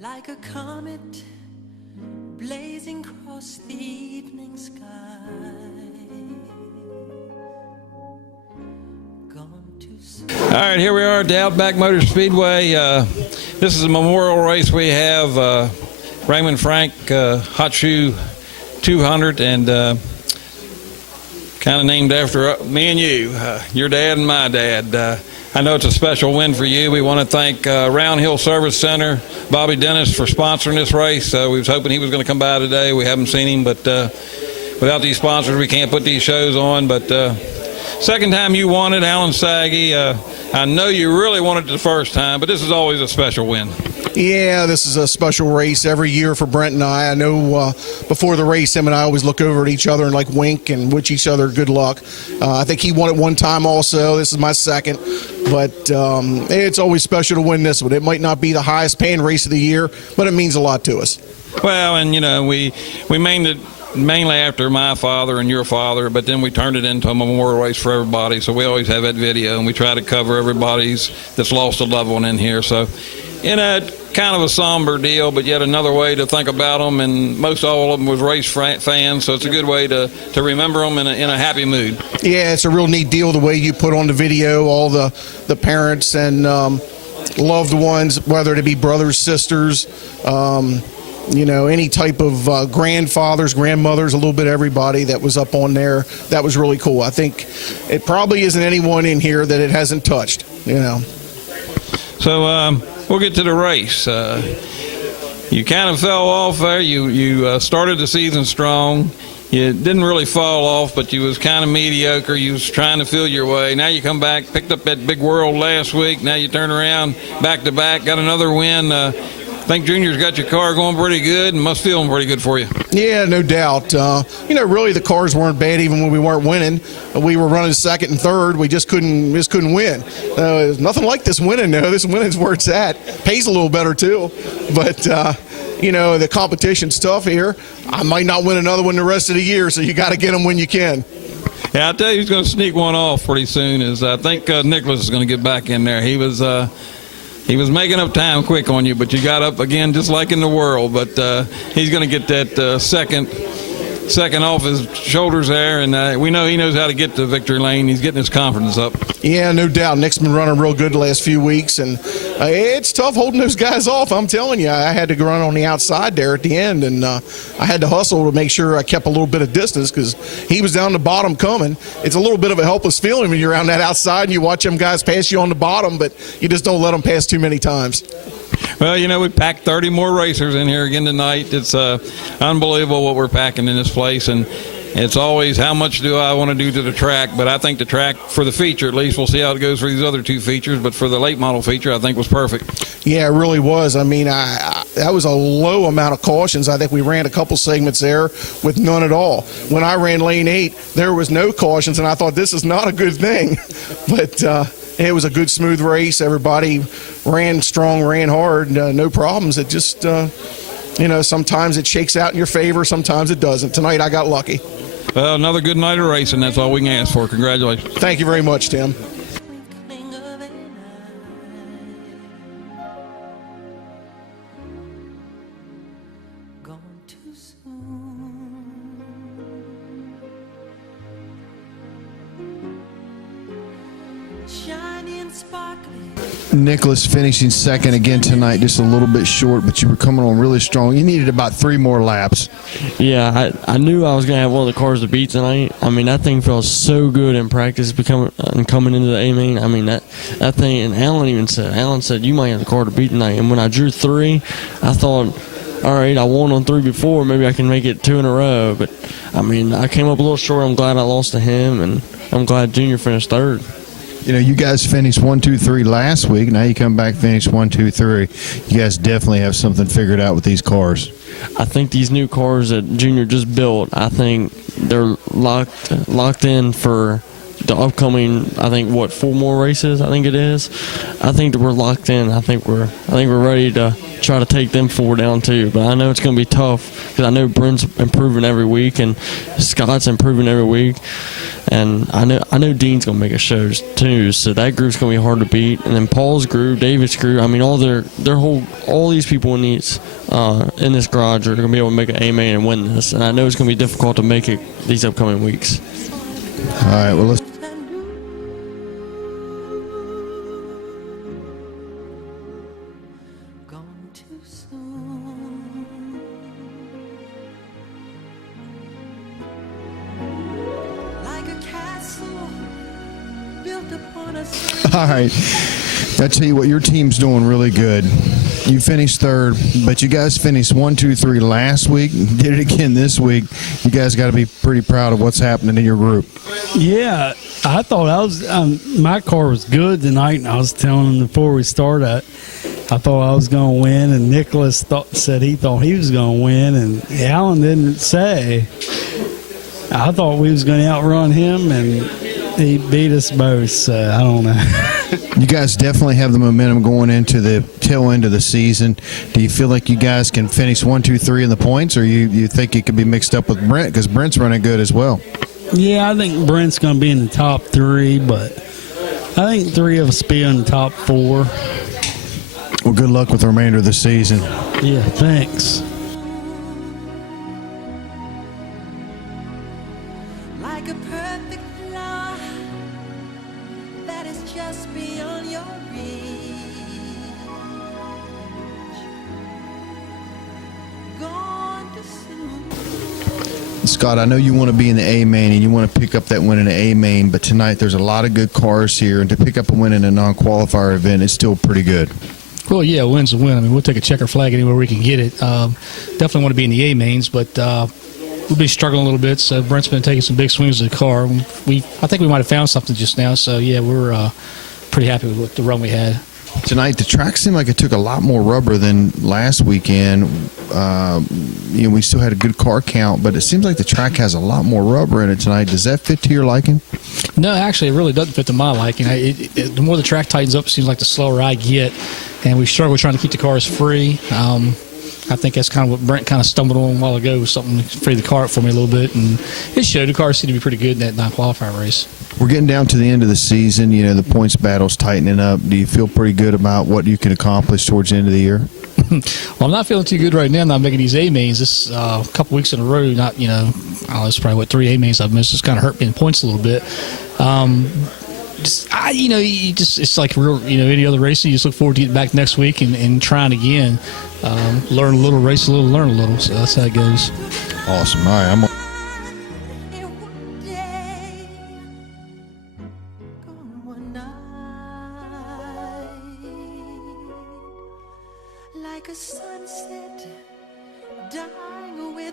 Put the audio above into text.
like a comet blazing across the evening sky. Gone too soon. All right, here we are at the Outback Motor Speedway. This is a memorial race. We have Raymond Frank Hot Shoe 200, and kind of named after me and you, your dad and my dad. I know it's a special win for you. We want to thank Round Hill Service Center, Bobby Dennis, for sponsoring this race. We was hoping he was going to come by today. We haven't seen him, but without these sponsors, we can't put these shows on. But second time you won it, Alan Saggy. I know you really wanted it the first time, but this is always a special win. Yeah, this is a special race every year for Brent and I. I know before the race, him and I always look over at each other and like wink and wish each other good luck. I think he won it one time also. This is my second. But it's always special to win this one. It might not be the highest paying race of the year, but it means a lot to us. Well, and, you know, we named it mainly after my father and your father, but then we turned it into a memorial race for everybody. So we always have that video, and we try to cover everybody's that's lost a loved one in here. So, you know, kind of a somber deal, but yet another way to think about them, and most all of them was race fans, so it's a good way to remember them in a happy mood. Yeah, it's a real neat deal the way you put on the video all the parents and loved ones, whether it be brothers, sisters, you know, any type of grandfathers, grandmothers, a little bit of everybody that was up on there. That was really cool. I think it probably isn't anyone in here that it hasn't touched, you know. So we'll get to the race. You kind of fell off there. You started the season strong. You didn't really fall off, but you was kind of mediocre. You was trying to feel your way. Now you come back, picked up that big world last week. Now you turn around back-to-back, got another win. I think Junior's got your car going pretty good and must feel pretty good for you. Yeah, no doubt. You know, really the cars weren't bad even when we weren't winning. We were running second and third. We just couldn't win. There's nothing like this winning, though. This winning's where it's at. Pays a little better, too. But, you know, the competition's tough here. I might not win another one the rest of the year, so you got to get them when you can. Yeah, I'll tell you who's going to sneak one off pretty soon is I think Nicholas is going to get back in there. He was making up time quick on you, but you got up again just like in the world. But he's going to get that second off his shoulders there, and we know he knows how to get to victory lane. He's getting his confidence up. Yeah, no doubt. Nick's been running real good the last few weeks, and it's tough holding those guys off. I'm telling you, I had to run on the outside there at the end, and I had to hustle to make sure I kept a little bit of distance because he was down the bottom coming. It's a little bit of a helpless feeling when you're on that outside and you watch them guys pass you on the bottom, but you just don't let them pass too many times. Well, you know, we packed 30 more racers in here again tonight. It's unbelievable what we're packing in this place, and it's always how much do I want to do to the track, but I think the track for the feature, at least, we'll see how it goes for these other two features, but for the late model feature, I think was perfect. Yeah, it really was. I mean, that was a low amount of cautions. I think we ran a couple segments there with none at all. When I ran lane 8, there was no cautions, and I thought this is not a good thing. But it was a good, smooth race. Everybody ran strong, ran hard, no problems. It just, you know, sometimes it shakes out in your favor, sometimes it doesn't. Tonight I got lucky. Well, another good night of racing. That's all we can ask for. Congratulations. Thank you very much, Tim. Nicholas finishing second again tonight, just a little bit short, but you were coming on really strong. You needed about 3 more laps. Yeah, I knew I was going to have one of the cars to beat tonight. I mean, that thing felt so good in practice coming into the A-main. I mean, that thing, and Alan said, you might have the car to beat tonight. And when I drew 3, I thought, all right, I won on 3 before. Maybe I can make it 2 in a row. But, I mean, I came up a little short. I'm glad I lost to him, and I'm glad Junior finished 3rd. You know, you guys finished 1, 2, 3 last week. Now you come back, finish 1, 2, 3. You guys definitely have something figured out with these cars. I think these new cars that Junior just built, I think they're locked in for the upcoming, I think, 4 more races, I think it is. I think that we're locked in. I think we're ready to try to take them 4 down too. But I know it's going to be tough because I know Brent's improving every week and Scott's improving every week. And I know Dean's gonna make a show too, so that group's gonna be hard to beat. And then Paul's group, David's group, I mean, all these people in this garage are gonna be able to make an A main and win this. And I know it's gonna be difficult to make it these upcoming weeks. All right, well, let's. Gone too soon. Like a castle built upon a All right. I tell you what, your team's doing really good. You finished third, but you guys finished 1, 2, 3 last week. Did it again this week. You guys got to be pretty proud of what's happening in your group. Yeah, I thought my car was good tonight, and I was telling him before we started, I thought I was going to win, and Nicholas said he thought he was going to win, and Alan didn't say. I thought we was going to outrun him, and he beat us both, so I don't know. You guys definitely have the momentum going into the tail end of the season. Do you feel like you guys can finish 1, 2, 3 in the points, or you think it could be mixed up with Brent, because Brent's running good as well? Yeah, I think Brent's going to be in the top 3, but I think 3 of us be in the top 4. Well, good luck with the remainder of the season. Yeah, thanks. like a perfect law that is just beyond your reach. Gone too soon. Scott, I know you want to be in the A main and you want to pick up that win in the A main, but tonight there's a lot of good cars here, and to pick up a win in a non-qualifier event is still pretty good. Well, yeah, a win's a win. I mean, we'll take a checker flag anywhere we can get it. Definitely want to be in the A mains, but we'll be struggling a little bit. So Brent's been taking some big swings with the car. I think we might have found something just now. So yeah, we're pretty happy with the run we had. Tonight, the track seemed like it took a lot more rubber than last weekend. We still had a good car count, but it seems like the track has a lot more rubber in it tonight. Does that fit to your liking? No, actually, it really doesn't fit to my liking. The more the track tightens up, it seems like the slower I get, and we struggle trying to keep the cars free. I think that's kind of what Brent kind of stumbled on a while ago, was something to free the car up for me a little bit, and it showed. The cars seemed to be pretty good in that non-qualifier race. We're getting down to the end of the season. You know, the points battle's tightening up. Do you feel pretty good about what you can accomplish towards the end of the year? Well, I'm not feeling too good right now. Not making these A mains. This couple weeks in a row. Not, I don't know, it's probably 3 A mains I've missed. It's kind of hurt me in points a little bit. It's like real. Any other racing. You just look forward to getting back next week and trying again. Learn a little, race a little, learn a little. So that's how it goes. Awesome. All right, In one day, gone one night, like a sunset dying away.